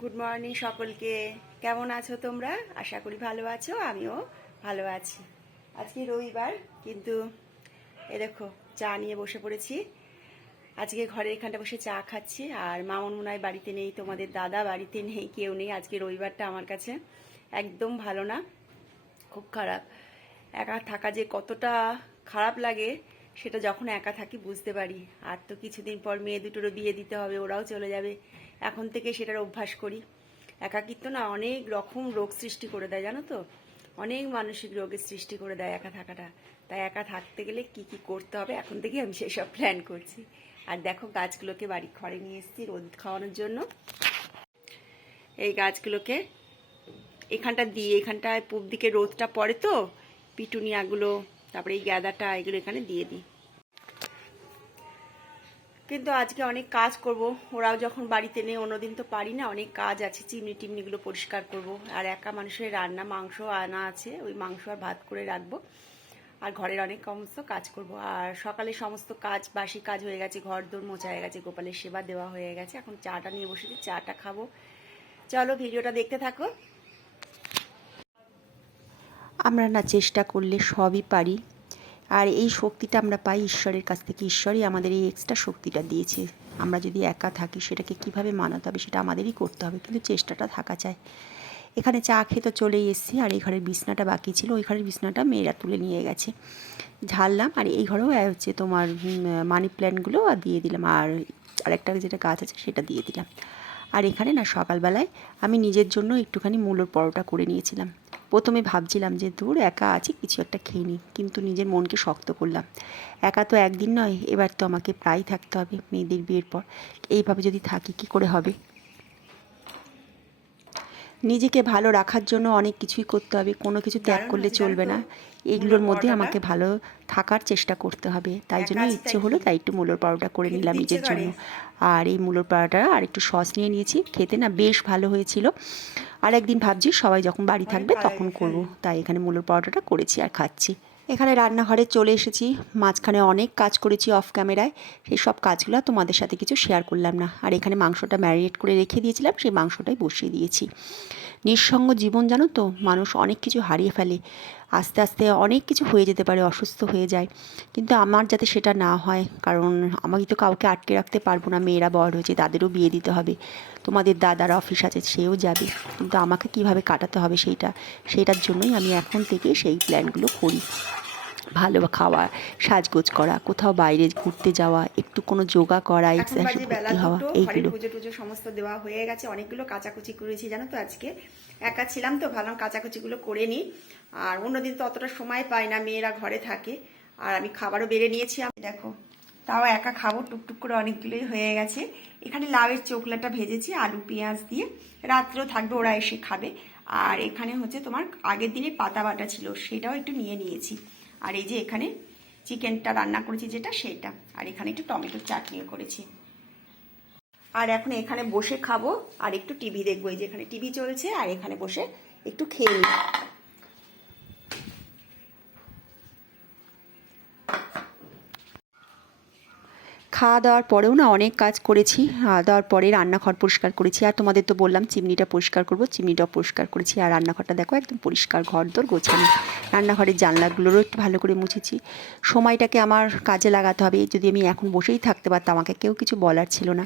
Good morning সকলকে। কেমন আছো তোমরা? আশা করি ভালো আছো, আমিও ভালো আছি। আজকে রবিবার, কিন্তু এ দেখো, চা নিয়ে বসে পড়েছি। আজকে ঘরের এখানটা বসে চা খাচ্ছি, আর মামন মুনায় বাড়িতে নেই, তোমাদের দাদা বাড়িতে নেই, কেউ নেই। আজকে রবিবারটা আমার কাছে একদম ভালো না, খুব খারাপ। একা থাকা যে কতটা খারাপ লাগে সেটা যখন একা থাকি বুঝতে পারি। আর তো কিছুদিন পর মেয়ে দুটোরও বিয়ে দিতে হবে, ওরাও চলে যাবে। এখন থেকে সেটার অভ্যাস করি। একাকিত্ব না অনেক রকম রোগ সৃষ্টি করে দেয়, জানো তো? অনেক মানসিক রোগের সৃষ্টি করে দেয় একা থাকাটা। তাই একা থাকতে গেলে কি কি করতে হবে? এখন থেকে আমি সেসব প্ল্যান করছি। আর দেখো গাছগুলোকে বাড়ি ঘরে নিয়ে এসেছি রোদ খাওয়ানোর জন্য। এই গাছগুলোকে এখানটা দিয়ে, এখানটায় পূব দিকে রোদটা পড়ে তো? পিটুনিয়াগুলো তারপরে এই গ্যাদাটা এগুলো এখানে দিয়ে দিই। কিন্তু আজকে অনেক কাজ করব। ওরাও যখন বাড়িতে নেই, অন্যদিন তো পারি না, অনেক কাজ আছে, চিমনি টিমনিগুলো পরিষ্কার করব। আর একা মানুষের রান্না, মাংস আনা আছে, ওই মাংস আর ভাত করে রাখব। আর ঘরের অনেক সমস্ত কাজ করব। আর সকালে সমস্ত কাজ, বাসি কাজ হয়ে গেছে, ঘর দোর মোছা হয়ে গেছে, গোপালের সেবা দেওয়া হয়ে গেছে। এখন চাটা নিয়ে বসেছি, চাটা খাব। চলো, ভিডিওটা দেখতে থাকো। আমরা না চেষ্টা করলে সবই পারি। আর এই শক্তিটা আমরা পাই ঈশ্বরের কাছ থেকে। ঈশ্বরই আমাদের এই এক্সট্রা শক্তিটা দিয়েছে। আমরা যদি একা থাকি, সেটাকে কীভাবে মানাতে হবে সেটা আমাদেরই করতে হবে। কিন্তু চেষ্টাটা থাকা চাই। এখানে চা খেয়ে তো চলেই এসেছি। আর এই ঘরের বিছনাটা বাকি ছিল। ওই ঘরের বিছনাটা মেয়েরা তুলে নিয়ে গেছে। ঝাড়লাম। আর এই ঘরেও হচ্ছে তোমার মানি প্ল্যান্টগুলো আর দিয়ে দিলাম। আর আরেকটা যেটা গাছ আছে, সেটা দিয়ে দিলাম। আর এখানে না সকালবেলায় আমি নিজের জন্য একটুখানি মূলোর পরোটা করে নিয়েছিলাম। প্রথমে ভাবছিলাম যে দূর একা আছি কিছু একটা খেয়ে নিই কিন্তু নিজের মনকে শক্ত করলাম। একা তো একদিন নয় এবার তো আমাকে প্রায় থাকতে হবে মেয়েদের বিয়ের পর। এইভাবে যদি থাকি কি করে হবে? নিজেকে ভালো রাখার জন্য অনেক কিছুই করতে হবে কোনো কিছু ত্যাগ করলে চলবে না। এগুলোর মধ্যে আমাকে ভালো থাকার চেষ্টা করতে হবে। তাই জন্য ইচ্ছে হলো তাই একটু মূলোর পরোটা করে নিলাম নিজের জন্য। আর এই মূলোর পরোটা আর একটু সস নিয়ে নিয়েছি। খেতে না বেশ ভালো হয়েছিল। আর একদিন ভাবছি সবাই যখন বাড়ি থাকবে তখন করব। তাই এখানে মূলোর পরোটাটা করেছি আর খাচ্ছি। এখানে রান্নাঘরে চলে এসেছি। মাঝখানে অনেক কাজ করেছি অফ ক্যামেরায় সেই সব কাজগুলো তোমাদের সাথে কিছু শেয়ার করলাম না। আর এখানে মাংসটা ম্যারিনেট করে রেখে দিয়েছিলাম সেই মাংসটাই বসিয়ে দিয়েছি। নিঃসঙ্গ জীবন জানো তো মানুষ অনেক কিছু হারিয়ে ফেলে। আস্তে আস্তে অনেক কিছু হয়ে যেতে পারে অসুস্থ হয়ে যায়। কিন্তু আমার যাতে সেটা না হয় কারণ আমাকে তো কাউকে আটকে রাখতে পারব না মেয়েরা বড় হয়েছে তাদেরও বিয়ে দিতে হবে। তোমাদের দাদার অফিস আছে সেও যাবে। কিন্তু আমাকে কীভাবে কাটাতে হবে সেইটা সেইটার জন্যই আমি এখন থেকে সেই প্ল্যানগুলো করি। ভালো খাওয়া সাজগোজ করা কোথাও বাইরে ঘুরতে যাওয়া একটু কোনো যোগা করা এক্সারসাইজ ভর্তি হওয়া এইগুলো। পুজো টুজো সমস্ত দেওয়া হয়ে গেছে অনেকগুলো কাচাকুচি করেছি জানো তো আজকে? একা ছিলাম তো, ভাবলাম কাচাকুচিগুলো করে নিই। আর অন্যদিন তো অতটা সময় পাই না, মেয়েরা ঘরে থাকে। আর আমি খাবারও বেড়ে নিয়েছি। আমি দেখো, তাও একা খাব, টুকটুক করে অনেকগুলোই হয়ে গেছে। এখানে লাউয়ের চোকলাটা ভেজেছি, আলু, পেঁয়াজ দিয়ে। রাত্রেও থাকবে, ওরা এসে খাবে। আর এখানে হচ্ছে তোমার আগের দিনে পাতা বাটা ছিল, সেটাও একটু নিয়ে নিয়েছি। আর এই যে এখানে চিকেনটা রান্না করেছি, যেটা সেটা। আর এখানে একটু টমেটোর চাটনিও করেছি। আর এখন এখানে বসে খাব, আর একটু টিভি দেখব, এই যে এখানে টিভি চলছে, আর এখানে বসে একটু খেয়ে নিই। খাওয়া দাওয়ার পরেও না অনেক কাজ করেছি, খাওয়া দাওয়ার পরে রান্নাঘর পরিষ্কার করেছি, আর তোমাদের তো বললাম চিমনিটা পরিষ্কার করব চিমনিটা পরিষ্কার করেছি, আর রান্নাঘরটা দেখো একদম পরিষ্কার ঘর দর গোছানো। রান্নাঘরের জানলাগুলোরও একটু ভালো করে মুছেছি। সময়টাকে আমার কাজে লাগাতে হবে, যদি আমি এখন বসেই থাকতে পারতাম, আমাকে কেউ কিছু বলার ছিল না।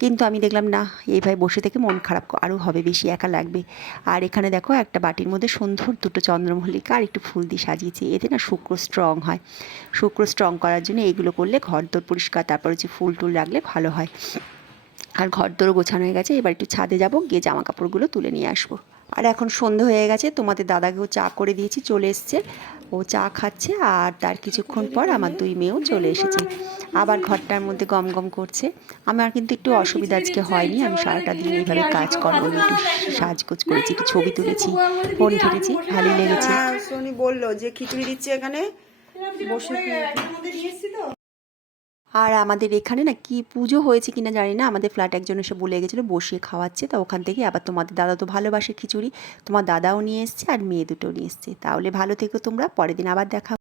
কিন্তু আমি দেখলাম, না এইভাবে বসে থেকে মন খারাপ আরও হবে বেশি, একা লাগবে। আর এখানে দেখো, একটা বাটির মধ্যে সুন্দর দুটো চন্দ্রমল্লিকা আর একটু ফুল দিয়ে সাজিয়েছি। এতে না শুক্র স্ট্রং হয়। শুক্র স্ট্রং করার জন্য এইগুলো করলে ঘর দোর পরিষ্কার, তারপর হচ্ছে ফুল টুল রাখলে ভালো হয়। আর ঘর দোরও গোছানো হয়ে গেছে। এবার একটু ছাদে যাব, গিয়ে জামা কাপড়গুলো তুলে নিয়ে আসব। আর এখন সন্ধে হয়ে গেছে, তোমাদের দাদাকেও চা করে দিয়েছি, চলে এসছে। ও চা খাচ্ছে আর তার কিছুক্ষণ পর আমার দুই মেয়েও চলে এসেছে। আবার ঘরটার মধ্যে গম গম করছে। আমার কিন্তু একটু অসুবিধা আজকে হয়নি। আমি সারাটা দিন এইভাবে কাজ করব একটু সাজগোজ করেছি, একটু ছবি তুলেছি, ফোন ঘেটেছি, ভালোই লেগেছে। সোনি বলল যে খিচুড়ি দিচ্ছে এখানে। বসে আর আমাদের এখানে না কি পুজো হয়েছে কিনা জানি না। আমাদের ফ্ল্যাট একজন এসে বলে গেছিল, বসিয়ে খাওয়াচ্ছে। তা ওখান থেকে আবার তোমাদের দাদা তো ভালোবাসে খিচুড়ি। তোমার দাদাও নিয়ে এসছে আর মেয়ে দুটো নিয়ে এসছে। তাহলে ভালো থেকো তোমরা, পরের দিন আবার দেখা